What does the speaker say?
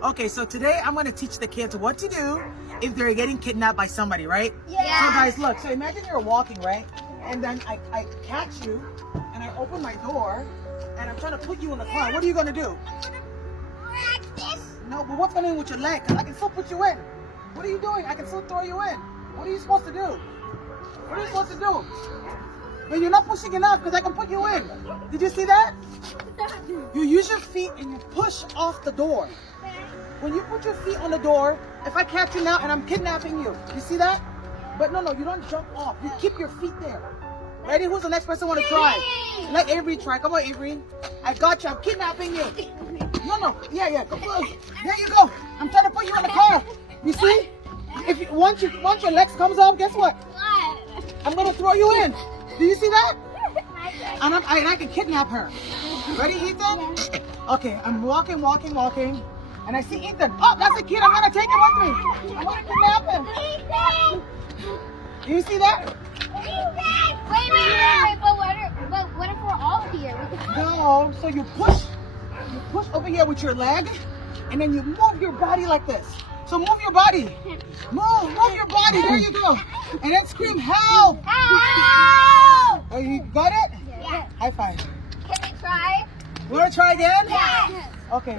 Okay, so today I'm gonna teach the kids what to do if they're getting kidnapped by somebody, right? Yeah. So guys, look, so imagine you're walking, right? And then I catch you and I open my door and I'm trying to put you in the car. What are you gonna do? No, but what's going on with your leg? 'Cause I can still put you in. What are you doing? I can still throw you in. What are you supposed to do? What are you supposed to do? But you're not pushing enough because I can put you in. Did you see that? You use your feet and you push off the door. When you put your feet on the door, if I catch you now and I'm kidnapping you, you see that? But no, you don't jump off. You keep your feet there. Ready? Who's the next person want to try? Let Avery try. Come on, Avery. I got you. I'm kidnapping you. No. Yeah. Go. There you go. I'm trying to put you in the car. You see? If you, once your legs comes up, guess what? I'm gonna throw you in. Do you see that? And I can kidnap her. Ready, Ethan? Okay. I'm walking, and I see Ethan. Oh, that's a kid. I'm gonna take him with me. I'm gonna kidnap him. Do you see that? Wait, but what if we're all here? No, so you push over here with your leg, and then you move your body like this. So move your body. Move your body. There you go. And then scream, help! Help! Oh, you got it? Yeah. High five. Can we try? You want to try again? Yeah. Okay.